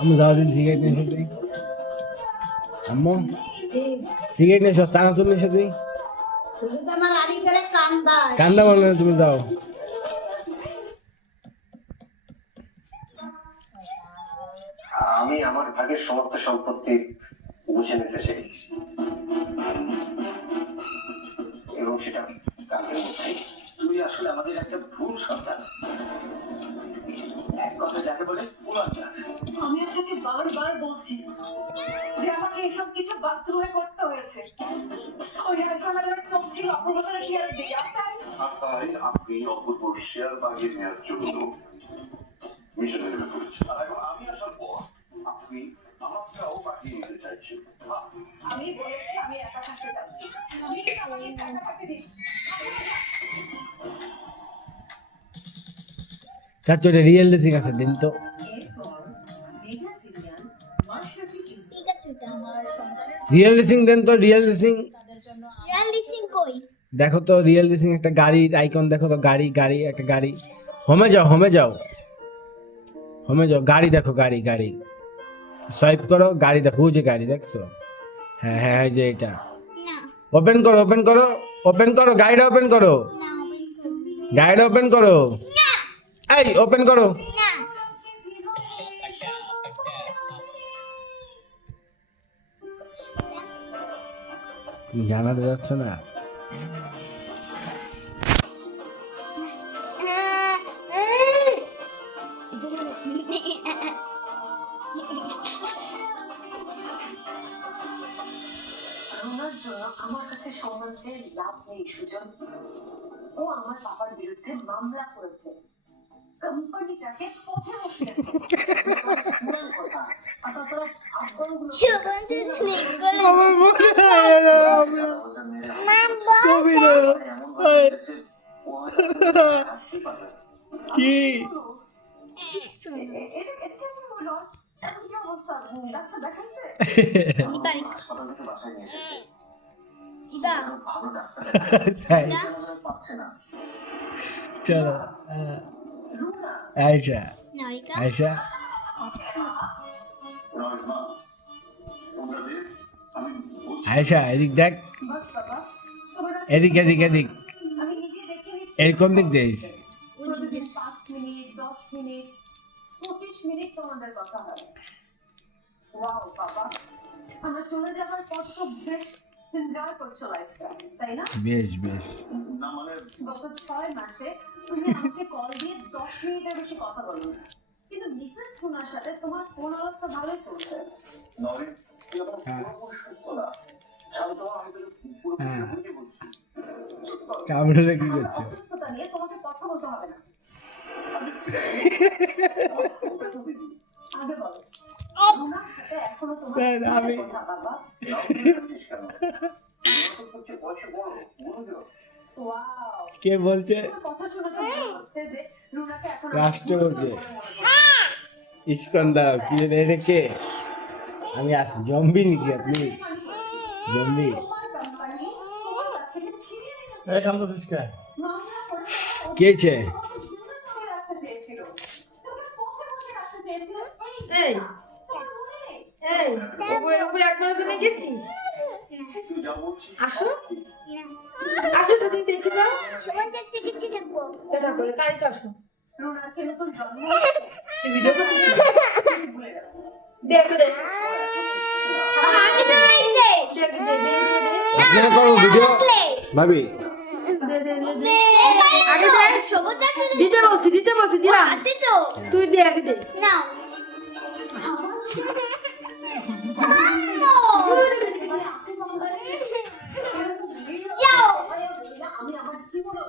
আম্মু যাও দিন সিগারেট নিয়ে এসে দিই। আম্মু সিগারেট নিয়ে এসো, চানাচুর নিয়ে এসে দিই। কান্দা বলো না, তুমি যাও। আমি আমার ভাগের সমস্ত সম্পত্তি বুঝে নিতে চাই এবং সেটা কালকের মধ্যেই। তুই আসলে আমাদের একটা ভুল সন্তান, এক কথা যাকে বলে পুরানটা। আমি আপনাকে বারবার বলছি যে আমাকে এসব কিছু বাধ্য হয়ে করতে হয়েছে। ওই হাসপাতালের চোখ ছিল অপূর্বতলা শেয়ারের দিকে। আর তাই আপনি অপূর্ব শেয়ার বাগিয়ে নেওয়ার জন্য মিশনে নেমে পড়েছেন। আর এখন আমি আসার পর আপনি আমারটাও বাগিয়ে নিতে চাইছেন। আমি বলেছি আমি একা থাকতে চাচ্ছি। আমি আমাকে একা থাকতে দিন। চাচ্চু এটা রিয়েল রেসিং আছে দিন তো। রিয়েল রেসিং দেন তো, রিয়েল রেসিং। দেখো তো রিয়েল রেসিং, একটা গাড়ির আইকন দেখো তো, গাড়ি গাড়ি একটা গাড়ি। হোমে যাও, হোমে যাও, হোমে যাও, গাড়ি দেখো, গাড়ি গাড়ি সোয়াইপ করো, গাড়ি দেখো, ওই যে গাড়ি দেখছো। হ্যাঁ হ্যাঁ হ্যাঁ, যে এটা ওপেন করো, ওপেন করো, ওপেন করো, গাড়িটা ওপেন করো, গাড়িটা ওপেন করো, এই ওপেন করো। জানাতে যাচ্ছ না? রুনার জন্য আমার কাছে সম্মান চেয়ে লাভ নেই সুজন। ও আমার বাবার বিরুদ্ধে মামলা করেছে, কোম্পানিটাকে পথে বসিয়েছে। কথা আর তাছাড়া আফগানগুলো কি চলো আয়শা, আয়শা আয়শা এদিক দেখ, এদিক এদিক এদিক, এই কোন দিক দিস? 5 মিনিট 10 মিনিট 25 মিনিট তোমাদের কথা হয়। ওয়াও বাবা, আমরা চলে যাবার পর তো বেশ এনজয় করছো লাইফটা, তাই না? বেশ বেশ। না মানে গত 6 মাসে তুমি আমাকে কল দিয়ে 10 মিনিটের বেশি কথা বলো না, কিন্তু মিসেস সোনার সাথে তোমার ফোন আলাপটা ভালোই চলছে। নরেন তুই আমার পুরোপুরি সুস্থ না, শান্ত হ, আমি তোকে পুরোপুরি বুঝিয়ে বলছি। কামড়ে কি করছো? অসুস্থতা নিয়ে তোমাকে কথা বলতে হবে না। আগে বলো সোনার সাথে এখনো তোমার আমি কথা বাবা? ওয়াও, কে বলছে? কথা শুনে তো মনে হচ্ছে যে রুনাকে এখন রাষ্ট্র বলছে। ইস্কন্দার কি রে কে? আমি আসি, জম্বি নাকি আপনি? জম্বি এই কাম তো সিস্কা কেছে? এই এই উপরে উপরে একবার চলে গেছিস? আসো আসো তো, তুমি দেখে যাও। দেখা করে কালকে আসো। রুনাকে নতুন জন্ম তুই ভিডিও করছিস? দেখো দেখ আপনারা করো ভিডিও ভাবি। আগে দিতে বলছি দিলাম, তুই দে আগে দে। আমি আমার জীবনে